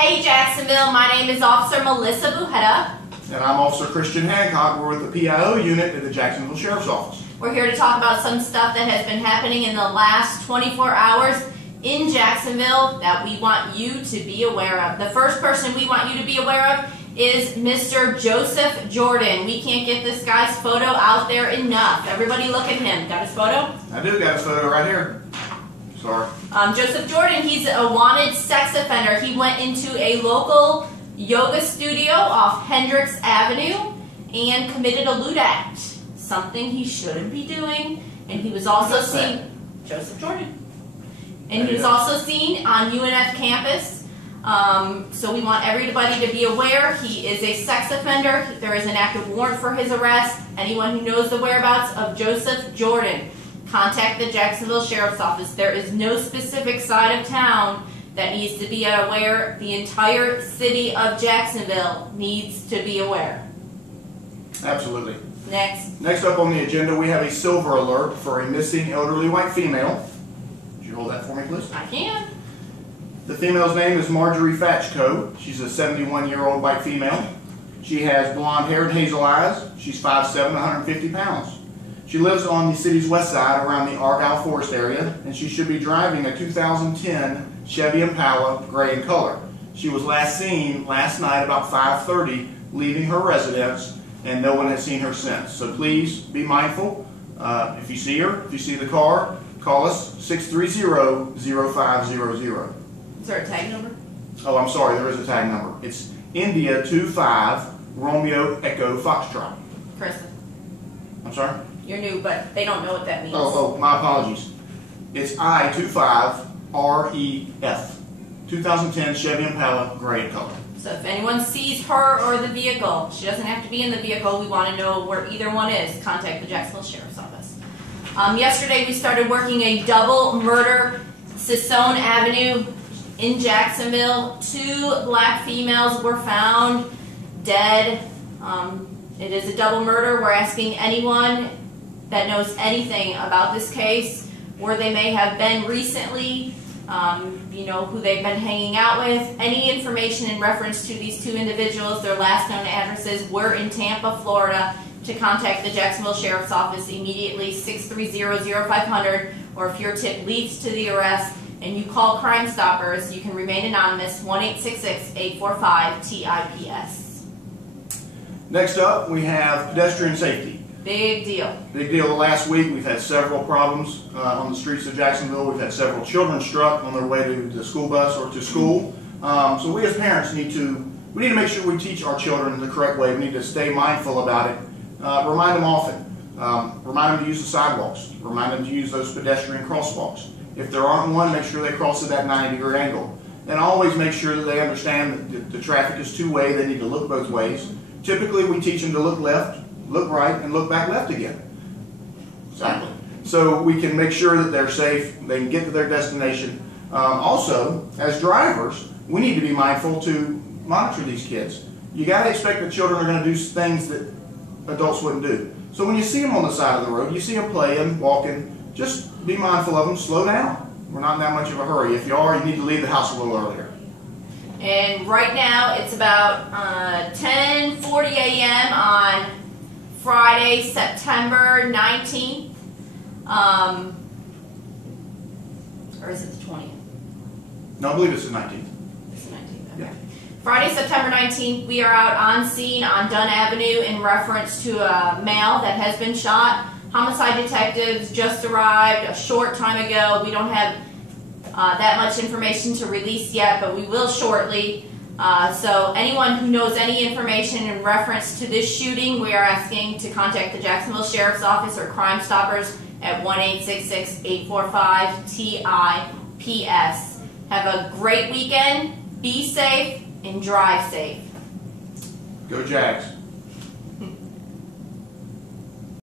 Hey Jacksonville, my name is Officer Melissa Bujeda. And I'm Officer Christian Hancock. We're with the PIO unit at the Jacksonville Sheriff's Office. We're here to talk about some stuff that has been happening in the last 24 hours in Jacksonville that we want you to be aware of. The first person we want you to be aware of is Mr. Joseph Jordan. We can't get this guy's photo out there enough. Everybody look at him. Got his photo? I do got his photo right here. Sorry. Joseph Jordan, he's a wanted sex offender. He went into a local yoga studio off Hendricks Avenue and committed a lewd act. Something he shouldn't be doing. And he was also seen... Joseph Jordan. And he was also seen on UNF campus. So we want everybody to be aware. He is a sex offender. There is an active warrant for his arrest. Anyone who knows the whereabouts of Joseph Jordan, contact the Jacksonville Sheriff's Office. There is no specific side of town that needs to be aware. The entire city of Jacksonville needs to be aware. Absolutely. Next. Next up on the agenda, we have a silver alert for a missing elderly white female. Would you hold that for me, please? I can. The female's name is Marjorie Fatchko. She's a 71-year-old white female. She has blonde hair and hazel eyes. She's 5'7", 150 pounds. She lives on the city's west side around the Argyle Forest area, and she should be driving a 2010 Chevy Impala, gray in color. She was last seen last night about 5:30 leaving her residence, and no one has seen her since. So please be mindful. If you see her, if you see the car, call us 630-0500. Is there a tag number? Oh, I'm sorry, there is a tag number. It's India 25 Romeo Echo Foxtrot. Kristen. I'm sorry? You're new, but they don't know what that means. Oh, my apologies. It's I-25REF. 2010 Chevy Impala, gray in color. So if anyone sees her or the vehicle, she doesn't have to be in the vehicle, we want to know where either one is. Contact the Jacksonville Sheriff's Office. Yesterday we started working a double murder, Sisson Avenue in Jacksonville. 2 black females were found dead. It is a double murder. We're asking anyone that knows anything about this case, where they may have been recently, you know, who they've been hanging out with, any information in reference to these 2 individuals, their last known addresses. We're in Tampa, Florida, to contact the Jacksonville Sheriff's Office immediately, 630-0500, or if your tip leads to the arrest and you call Crime Stoppers, you can remain anonymous, 1-866-845-TIPS. Next up, we have pedestrian safety. Big deal. Big deal. Last week, we've had several problems on the streets of Jacksonville. We've had several children struck on their way to the school bus or to school. So we as parents need to make sure we teach our children the correct way. We need to stay mindful about it. Remind them often. Remind them to use the sidewalks. Remind them to use those pedestrian crosswalks. If there aren't one, make sure they cross at that 90-degree angle. And always make sure that they understand that the traffic is two-way. They need to look both ways. Typically, we teach them to look left, look right, and look back left again. Exactly. So we can make sure that they're safe, they can get to their destination. Also, as drivers, we need to be mindful to monitor these kids. You got to expect that children are going to do things that adults wouldn't do. So when you see them on the side of the road, you see them playing, walking, just be mindful of them, slow down. We're not in that much of a hurry. If you are, you need to leave the house a little earlier. And right now, it's about 10:40 a.m. on Friday, September 19th. Or is it the 20th? No, I believe it's the 19th. It's the 19th, okay. Yeah. Friday, September 19th, we are out on scene on Dunn Avenue in reference to a male that has been shot. Homicide detectives just arrived a short time ago. We don't have that much information to release yet, but we will shortly. So anyone who knows any information in reference to this shooting, we are asking to contact the Jacksonville Sheriff's Office or Crime Stoppers at 1-866-845-TIPS. Have a great weekend, be safe, and drive safe. Go Jags.